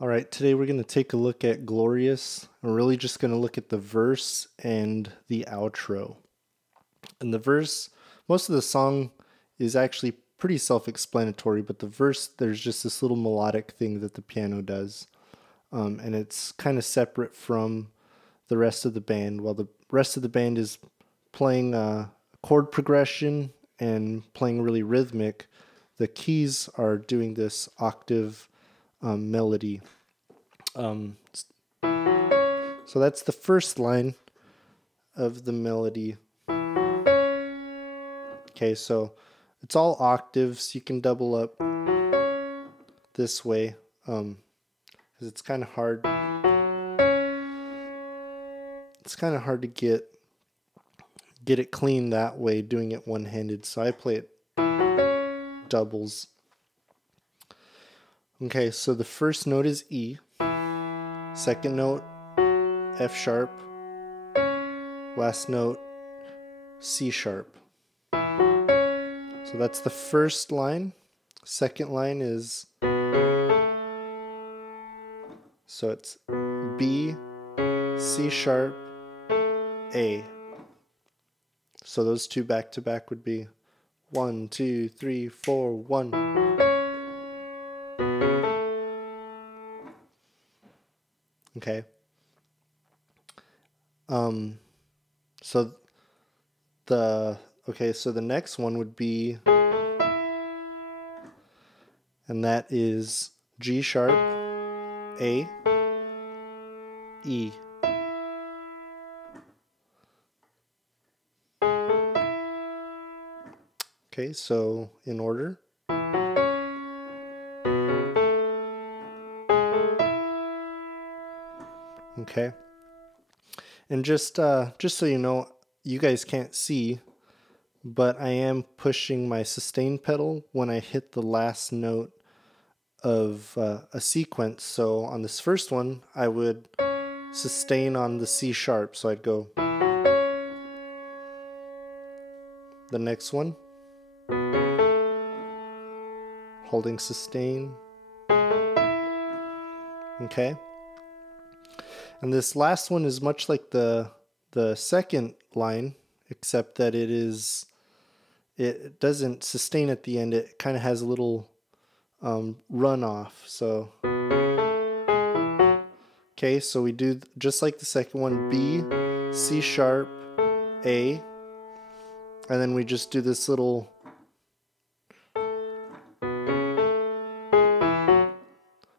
All right, today we're going to take a look at Glorious. We're really just going to look at the verse and the outro. And the verse, most of the song is actually pretty self-explanatory, but the verse, there's just this little melodic thing that the piano does. And it's kind of separate from the rest of the band. While the rest of the band is playing a chord progression and playing really rhythmic, the keys are doing this octave melody. So that's the first line of the melody. Okay, so it's all octaves. You can double up this way because it's kind of hard. It's kind of hard to get it clean that way, doing it one-handed. So I play it doubles. Okay, so the first note is E. Second note, F sharp. Last note, C sharp. So that's the first line. Second line is, so it's B, C sharp, A. So those two back to back would be 1, 2, 3, 4, 1. Okay. So the next one would be, and that is G sharp, A, E. Okay, so in order. Okay, and just so you know, you guys can't see, but I am pushing my sustain pedal when I hit the last note of a sequence. So on this first one, I would sustain on the C sharp, so I'd go. The next one, holding sustain. Okay. And this last one is much like the second line, except that it doesn't sustain at the end. It kind of has a little run off. So okay, so we do just like the second one, B, C sharp, A, and then we just do this little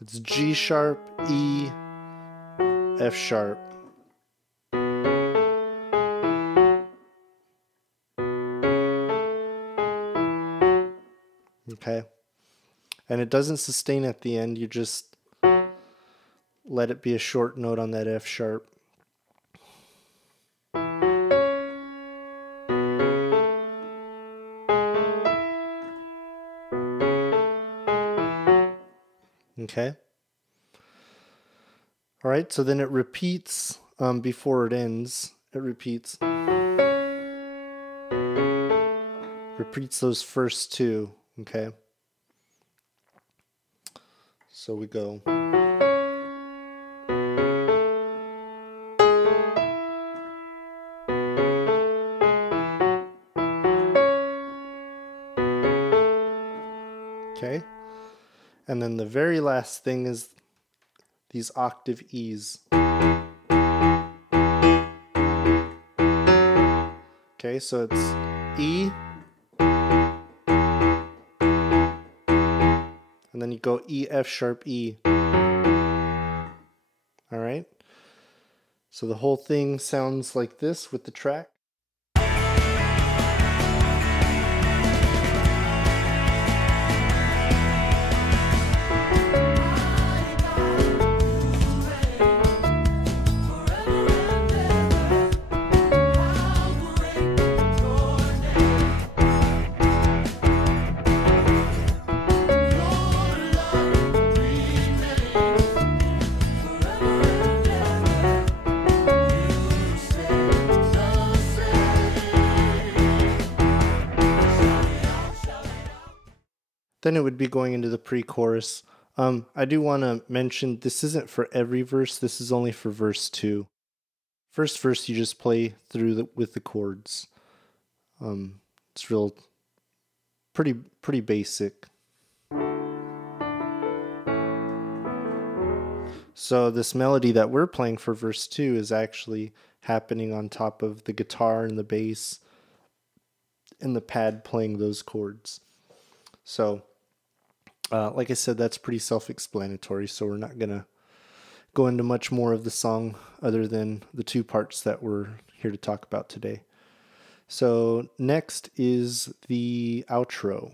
it's G sharp, E, F sharp. Okay. And it doesn't sustain at the end, you just let it be a short note on that F sharp. Okay. All right, so then it repeats before it ends. It repeats those first two. Okay. So we go. Okay. And then the very last thing is these octave E's. Okay, so it's E, and then you go E, F sharp, E. All right. So the whole thing sounds like this with the track. Then it would be going into the pre-chorus. I do want to mention this isn't for every verse. This is only for verse 2. First verse you just play through with the chords. It's real pretty basic. So this melody that we're playing for verse 2 is actually happening on top of the guitar and the bass and the pad playing those chords. So like I said, that's pretty self-explanatory, so we're not going to go into much more of the song other than the two parts that we're here to talk about today. So next is the outro.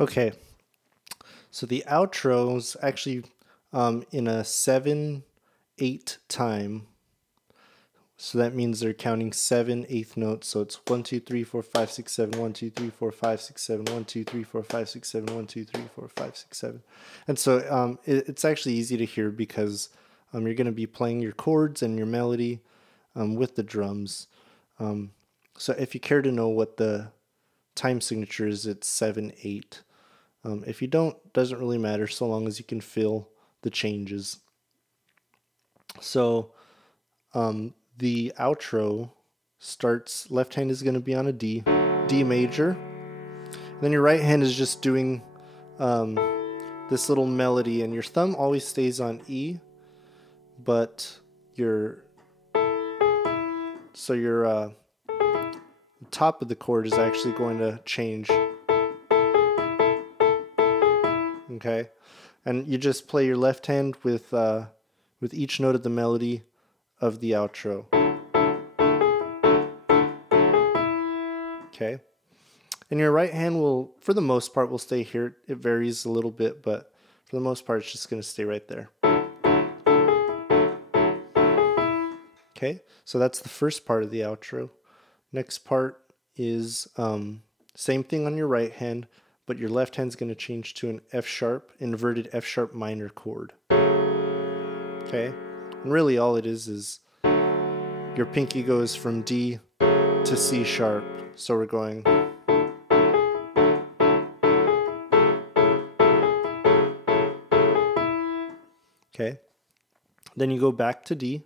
Okay, so the outro is actually in a 7/8 time. So that means they're counting 7/8 notes. So it's 1, 2, 3, 4, 5, 6, 7, 1, 2, 3, 4, 5, 6, 7, 1, 2, 3, 4, 5, 6, 7, 1, 2, 3, 4, 5, 6, 7. And so it's actually easy to hear because you're going to be playing your chords and your melody with the drums. So if you care to know what the time signature is, it's 7/8. If you don't, doesn't really matter so long as you can feel the changes. So the outro starts, left hand is going to be on a D major. And then your right hand is just doing this little melody, and your thumb always stays on E, but your top of the chord is actually going to change. Okay, and you just play your left hand with each note of the melody of the outro. Okay, and your right hand will, for the most part, will stay here. It varies a little bit, but for the most part, it's just going to stay right there. Okay, so that's the first part of the outro. Next part is same thing on your right hand, but your left hand's going to change to an F sharp, inverted F sharp minor chord. Okay, and really all it is your pinky goes from D to C sharp. So we're going. Okay, then you go back to D.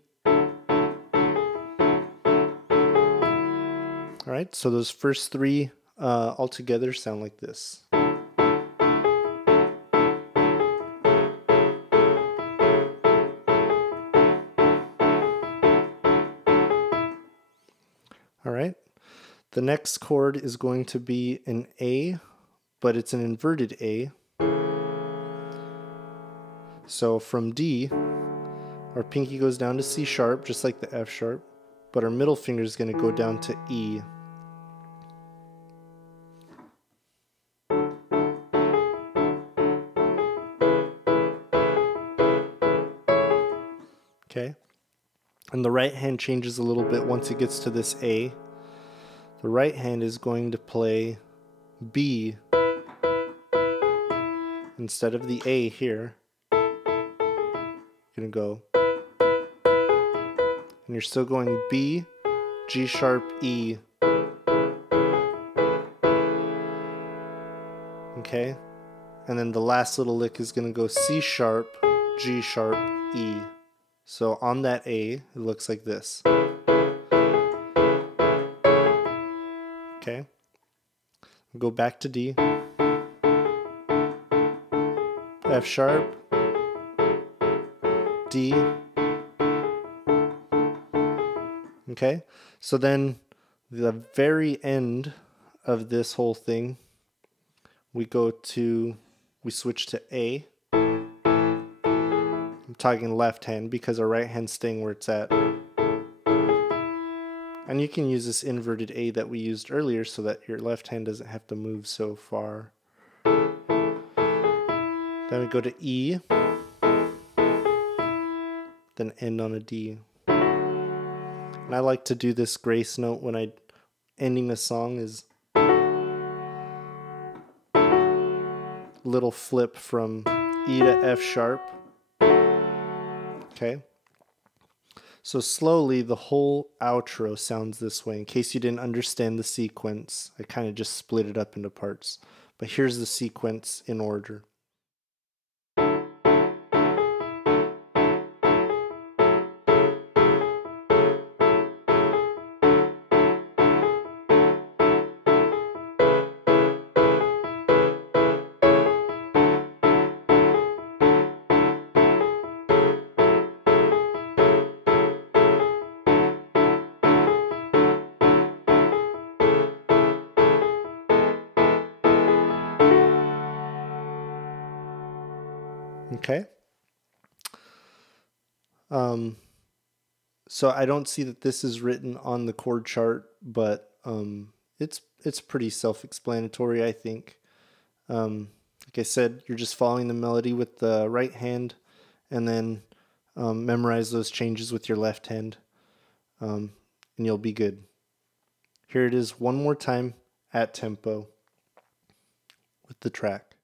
All right, so those first three all together sound like this. All right, the next chord is going to be an A, but it's an inverted A. So from D, our pinky goes down to C sharp, just like the F sharp, but our middle finger is going to go down to E. Okay, and the right hand changes a little bit once it gets to this A. The right hand is going to play B instead of the A here. You're going to go, and you're still going B, G sharp, E. Okay, and then the last little lick is going to go C sharp, G sharp, E. So on that A, it looks like this. Okay, go back to D, F sharp, D. Okay, so then the very end of this whole thing, we switch to A. I'm talking left hand because our right hand's staying where it's at. And you can use this inverted A that we used earlier so that your left hand doesn't have to move so far. Then Then we go to E, then end on a D. And I like to do this grace note when I ending a song is little flip from E to F sharp. Okay. So slowly the whole outro sounds this way. In case you didn't understand the sequence, I kind of just split it up into parts. But here's the sequence in order. Okay. So I don't see that this is written on the chord chart, but it's pretty self-explanatory, I think. Like I said, you're just following the melody with the right hand, and then memorize those changes with your left hand, and you'll be good. Here it is one more time at tempo with the track.